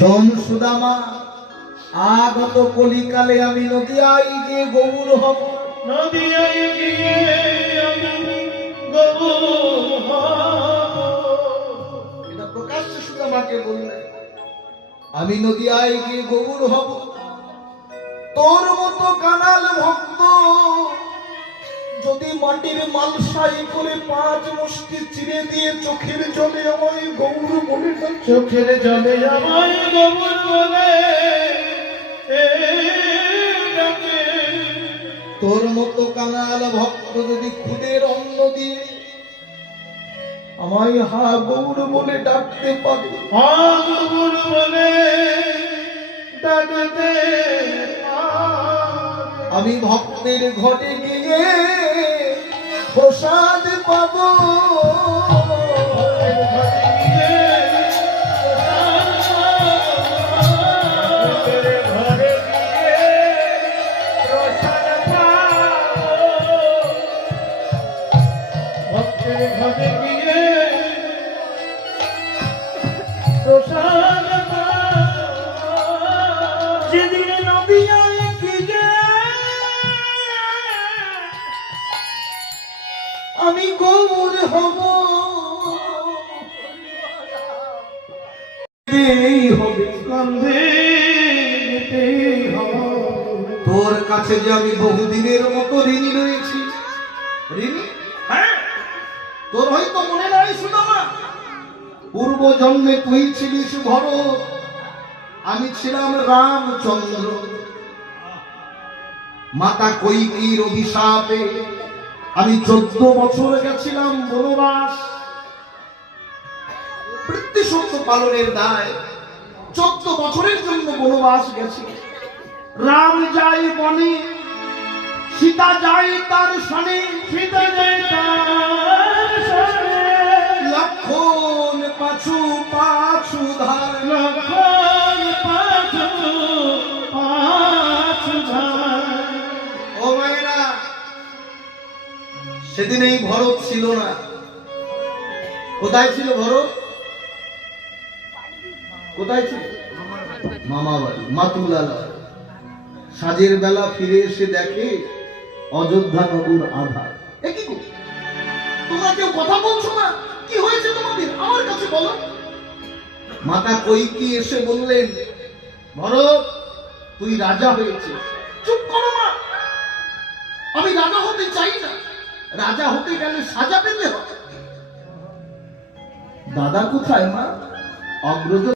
শোন সুদামা, আগত কলিকালে আমি নদিয়ায় গিয়ে গৌর হব। নদিয়ায় গিয়ে আমি গৌর হব। এটা প্রকাশ্যে সুদামাকে বললেন, আমি নদিয়ায় গিয়ে গৌর হব। তোর মতো কানাল ভক্ত যদি মাটির মালসাই করে 5 মুষ্টি চিরে দিয়ে চোখের জলে আমায় গৌর বলে ডাকে, চোখের জলে আমায় গৌর বলে ডাকে। তোর মতো কানাল ভক্ত যদি খুদের অন্ন দিয়ে আমায় হা গৌর বলে ডাকতে পারে, হা গৌর বলে ডাকতে আমি ভক্তের ঘটে গিয়ে প্রসাদ পাবো। যেদিন নদিয়ায় গিয়ে আমি গৌর হব, তোর কাছে যে আমি বহুদিনের মতো ঋণী রয়েছি। ঋণী? হ্যাঁ, তোর হয়তো মনে নাই সুদামা, পূর্ব জন্মে তুই ছিলিস ভরত, আমি ছিলাম রামচন্দ্র। মাতা কৈকেয়ীর অভিশাপে আমি 14 বছর গেছিলাম বনবাস। প্রতিশোধ পালনের দায় 14 বছরের জন্য বনবাস গেছি। রাম যায় বনে, সীতা যায় তার সনে, সীতা যায় তার সনে, লক্ষণ পাছু পাছু ধার, লক্ষণ পাছু পাছু ধার। ও মায়েরা, সেদিন এই ভরত ছিল না। কোথায় ছিল ভরত? কোথায় ছিল? মামা বাড়ি, মাতুলালয়। সাজের বেলা ফিরে এসে দেখে অযোধ্যা নগর আধার। কি গো, তোমরা কেউ কথা বলছো না? কি হয়েছে তোমাদের? আমার কাছে বলো। মাতা কৈকেয়ী এসে বললেন, ভরত তুই রাজা হয়েছিস। চুপ করো মা, আমি রাজা হতে চাই না। রাজা হতে গেলে সাজা পেতে হবে। দাদা কোথায় মা? অগ্রজ